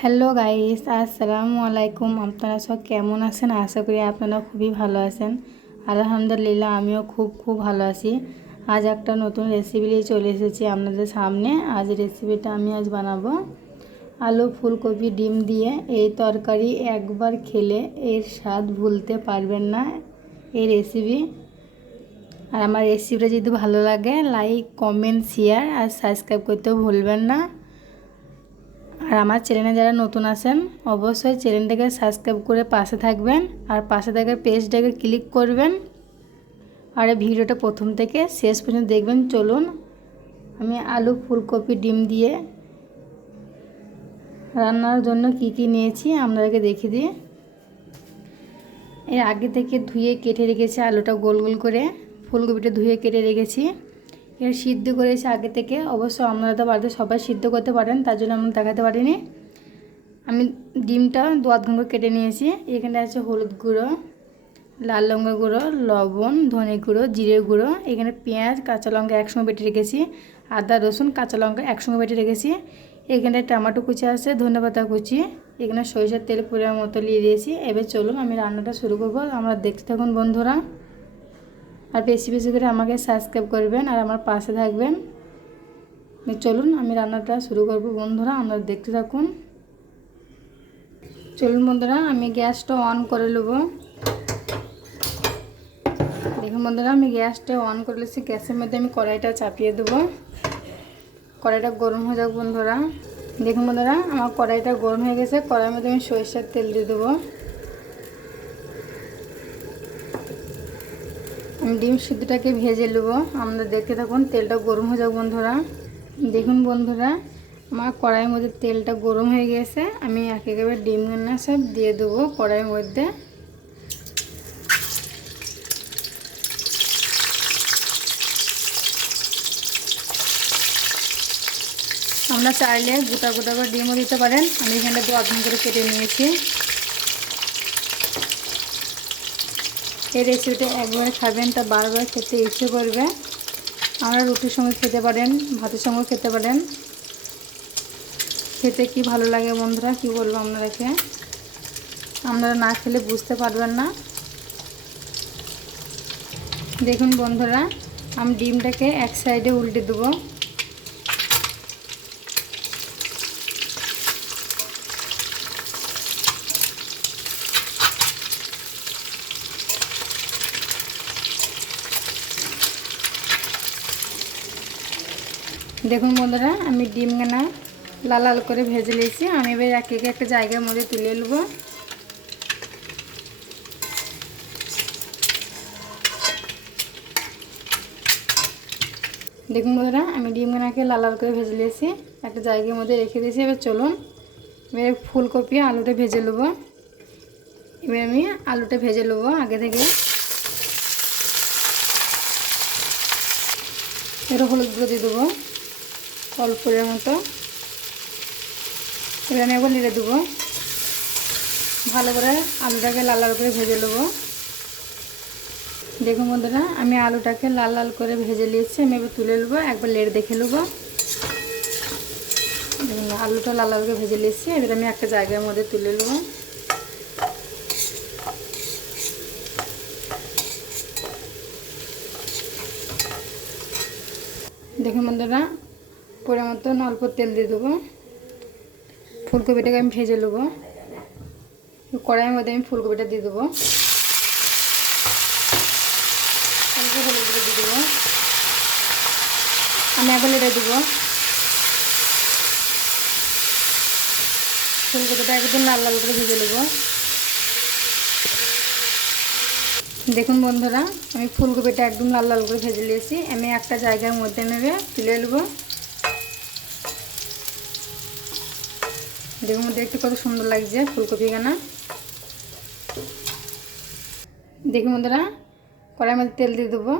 Hello guys, আসসালামু আলাইকুম। আপনারা সব কেমন আছেন? আশা করি আপনারা খুবই ভালো আছেন। আলহামদুলিল্লাহ, আমিও খুব খুব ভালো আছি। আজ একটা নতুন রেসিপি নিয়ে চলে এসেছি আপনাদের সামনে। আজ রেসিপিটা আমি আজ বানাবো। আলু, ফুলকপি, ডিম দিয়ে এই তরকারি একবার খেলে এর স্বাদ ভুলতে পারবেন না এই রেসিপি আর আমার রেসিপিটা যদি ভালো লাগে লাইক কমেন্ট শেয়ার আর সাবস্ক্রাইব করতেও ভুলবেন না। আর আমার চ্যানেলে যারা নতুন আছেন, অবশ্যই চ্যানেলটাকে সাবস্ক্রাইব করে পাশে থাকবেন আর পাশে থাকা পেজটাকে ক্লিক করবেন। আর এই ভিডিওটা প্রথম থেকে শেষ পর্যন্ত দেখবেন। চলুন, আমি আলু, ফুলকপি, ডিম দিয়ে রান্নার জন্য কি কি নিয়েছি আপনাদেরকে দেখিয়ে দিই। এর আগে থেকে ধুয়ে কেটে রেখেছি আলুটা গোল গোল করে। ফুলকপিটা ধুয়ে কেটে রেখেছি। এর সিদ্ধ করেছি আগে থেকে। অবশ্য আপনারা তো বাড়িতে সবাই সিদ্ধ করতে পারেন, তার জন্য আমরা দেখাতে পারিনি। আমি ডিমটা দু আধ ঘণ্টা কেটে নিয়েছি। এখানে আছে হলুদ গুঁড়ো, লাল লঙ্কা গুঁড়ো, লবণ, ধনে গুঁড়ো, জিরে গুঁড়ো। এখানে পেঁয়াজ, কাঁচা লঙ্কা একসঙ্গে বেটে রেখেছি। আদা, রসুন, কাঁচা লঙ্কা একসঙ্গে বেটে রেখেছি। এখানে টমেটো কুচি আছে, ধনে পাতা কুচি। এখানে সরিষার তেল পুরের মতো নিয়ে দিয়েছি। এবার চলুন আমি রান্নাটা শুরু করব। আমরা দেখতে থাকুন বন্ধুরা। আর বেশি বেশি করে আমাকে সাবস্ক্রাইব করবেন আর আমার পাশে থাকবেন। চলুন আমি রান্নাটা শুরু করব বন্ধুরা, আমরা দেখতে থাকুন। চলুন বন্ধুরা, আমি গ্যাসটা অন করে নেব। দেখুন বন্ধুরা, আমি গ্যাসটা অন করে নিয়েছি। গ্যাসের মধ্যে আমি কড়াইটা চাপিয়ে দেবো। কড়াইটা গরম হয়ে যাক বন্ধুরা। দেখুন বন্ধুরা, আমার কড়াইটা গরম হয়ে গেছে। কড়াইয়ের মধ্যে আমি সরিষার তেল দিয়ে দেবো। ডিম সিদ্ধটাকে ভেজে নেব। আমরা দেখতে থাকুন, তেলটা গরম হয়ে যাক বন্ধুরা। দেখুন বন্ধুরা, আমার কড়াইয়ের মধ্যে তেলটা গরম হয়ে গেছে। আমি এক একেবারে ডিম গান্না সব দিয়ে দেবো কড়াইয়ের মধ্যে। আমরা চাইলে গোটা গোটা করে ডিমও দিতে পারেন। আমি এখানটা দু আধ করে কেটে নিয়েছি। এই রেসিপিটা একবার খাবেন, তা বারবার খেতে ইচ্ছে করবে। আমরা রুটির সঙ্গে খেতে পারেন, ভাতের সঙ্গে খেতে পারেন। খেতে কি ভালো লাগে বন্ধুরা, কি বলব আপনাদেরকে? আপনারা না খেলে বুঝতে পারবেন না। দেখুন বন্ধুরা, আমি ডিমটাকে এক সাইডে উল্টে দেবো। দেখুন বন্ধুরা, আমি ডিম ডিমগানা লাল লাল করে ভেজে নিয়েছি। আমি এবার এক একে একটা জায়গার মধ্যে তুলে নেব। দেখুন বন্ধুরা, আমি ডিম ডিমগানাকে লাল লাল করে ভেজে নিয়েছি। একটা জায়গার মধ্যে রেখে দিয়েছি। এবার চলুন, এবার ফুলকপি আলুটা ভেজে নেব। এবার আমি আলুটা ভেজে নেব আগে থেকে। এর হলুদ গুঁড়ো দিয়ে দেবো। অল্পের মতো। এবার আমি একবার নেড়ে দেবো। ভালো করে আলুটাকে লাল লাল করে ভেজে নেব। দেখুন বন্ধুরা, আমি আলুটাকে লাল লাল করে ভেজে নিয়েছি। আমি এবার তুলে নেব, একবার লেড়ে দেখে নেব। আলুটা লাল লাল করে ভেজে নিয়েছি। এবার আমি একটা জায়গার মধ্যে তুলে নেব। দেখুন বন্ধুরা পরে মতন অল্প তেল দিয়ে দেবো। ফুলকপিটাকে আমি ভেজে নেব। কড়াইয়ের মধ্যে আমি ফুলকপিটা দিয়ে দেবো। অল্প দিয়ে দেবো। আমি এখন এটা দেবো। ফুলকপিটা একদম লাল লাল করে ভেজে নেব। দেখুন বন্ধুরা, আমি ফুলকপিটা একদম লাল লাল করে ভেজে নিয়েছি। আমি একটা জায়গার মধ্যে নেবে তুলে নেব। দেখুন দেখতে কত সুন্দর লাগছে ফুলকপি গানা। দেখুন বন্ধুরা, কড়াইয়ের মধ্যে তেল দিয়ে দেবো।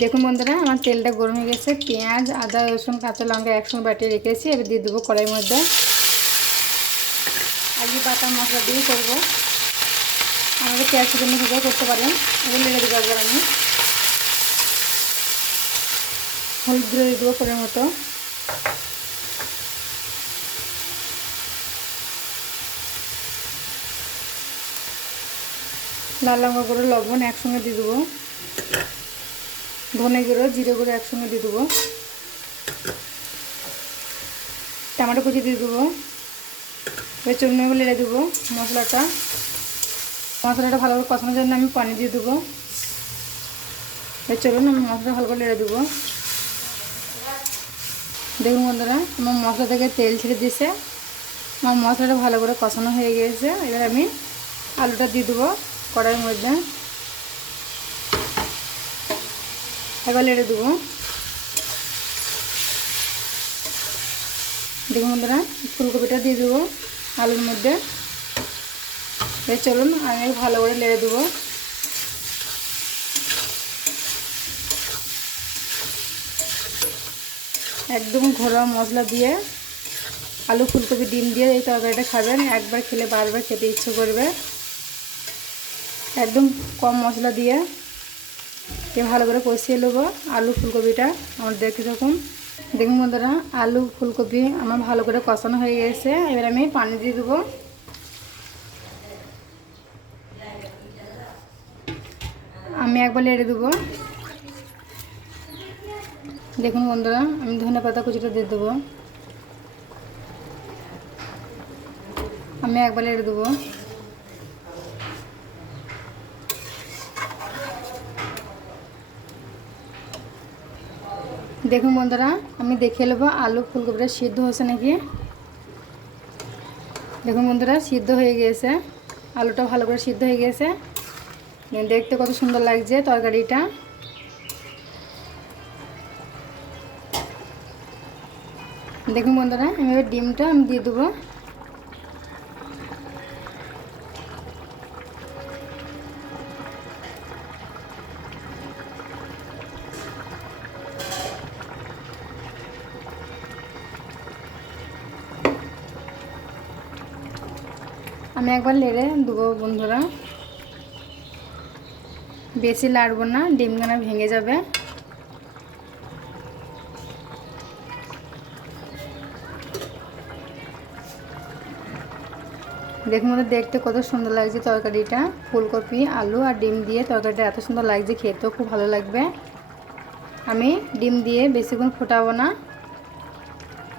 দেখুন বন্ধুরা, আমার তেলটা গরম হয়ে গেছে। পেঁয়াজ, আদা, রসুন, কাঁচা লঙ্কা একসঙ্গে বাটিয়ে রেখেছি, এবার দিয়ে দেবো কড়াইয়ের মধ্যে। আজকে বাটা মশলা দিয়ে করব আমাকে পেঁয়াজ করতে পারেন এবার লেগে দেবো আমি। হলুদ গুঁড়ো দেবো পরের মতো। লাল লঙ্কা গুঁড়ো, লবণ একসঙ্গে দিয়ে দেবো। ধনে গুঁড়ো, জিরে গুঁড়ো একসঙ্গে দিয়ে দেবো। টমেটো কুচি দিয়ে দেবো। এবার চুমনি গুলো লেড়ে দেবো মশলাটা। মশলাটা ভালো করে কষানোর জন্য আমি পানি দিয়ে দেবো। এবার চলুন, আমি মশলা ভালো করে লেড়ে দেবো। দেখুন বন্ধুরা, আমার মশলা থেকে তেল ছেড়ে দিয়েছে। আমার মশলাটা ভালো করে কষানো হয়ে গিয়েছে। এবার আমি আলুটা দিয়ে দেবো কড়াইয়ের মধ্যে। একবার লেড়ে দেবো। দেখুন বন্ধুরা, ফুলকপিটা দিয়ে দেবো আলুর মধ্যে। চলুন, আমি ভালো করে লেড়ে দেবো। একদম ঘরোয়া মশলা দিয়ে আলু ফুলকপি ডিম দিয়ে এই তরকারিটা খাবেন। একবার খেলে বারবার খেতে ইচ্ছে করবে। একদম কম মশলা দিয়ে ভালো করে কষিয়ে নেব আলু ফুলকপিটা আমার দেখতে থাকুন। দেখুন বন্ধুরা, আলু ফুলকপি আমার ভালো করে কষানো হয়ে গেছে। এবার আমি পানি দিয়ে দেবো। আমি একবার লেড়ে দেবো। দেখুন বন্ধুরা, আমি ধনে পাতা কুচিটা দিয়ে দেবো। আমি একবার লেড়ে দেবো। দেখুন বন্ধুরা, আমি দেখে নেব আলু ফুলকপিটা সিদ্ধ হয়েছে নাকি? দেখুন বন্ধুরা, সিদ্ধ হয়ে গিয়েছে। আলুটা ভালো করে সিদ্ধ হয়ে গিয়েছে। দেখতে কত সুন্দর লাগছে তরকারিটা। দেখুন বন্ধুরা, আমি এবার ডিমটা আমি দিয়ে দেবো। আমি একবার লেড়ে দেবো বন্ধুরা। বেশি লাড়বো না, ডিমখানা ভেঙে যাবে। দেখুন মধ্যে দেখতে কত সুন্দর লাগছে তরকারিটা। ফুলকপি, আলু আর ডিম দিয়ে তরকারিটা এত সুন্দর লাগছে, খেতেও খুব ভালো লাগবে। আমি ডিম দিয়ে বেশিক্ষণ ফোটাবো না।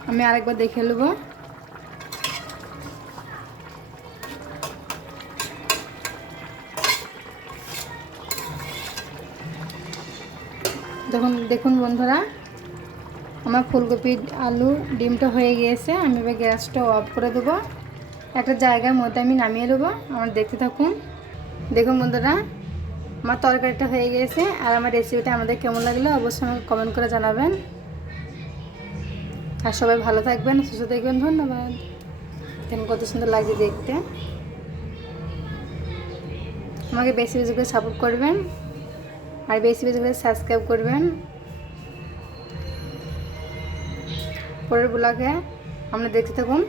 আমি আরেকবার দেখে নেব। দেখুন দেখুন বন্ধুরা, আমার ফুলকপি, আলু, ডিমটা হয়ে গিয়েছে। আমি এবার গ্যাসটা অফ করে দেবো। একটা জায়গার মধ্যে আমি নামিয়ে দেবো আমার দেখতে থাকুন। দেখুন বন্ধুরা, আমার তরকারিটা হয়ে গিয়েছে আর আমার রেসিপিটা আমাদের কেমন লাগল অবশ্যই আমাকে কমেন্ট করে জানাবেন। আর সবাই ভালো থাকবেন, সুস্থ থাকবেন, ধন্যবাদ। দেখুন কত সুন্দর লাগছে দেখতে। আমাকে বেশি বেশি করে সাপোর্ট করবেন আর বেশি বেশি করে সাবস্ক্রাইব করবেন। পরের ব্লগে আমরা দেখতে থাকুন।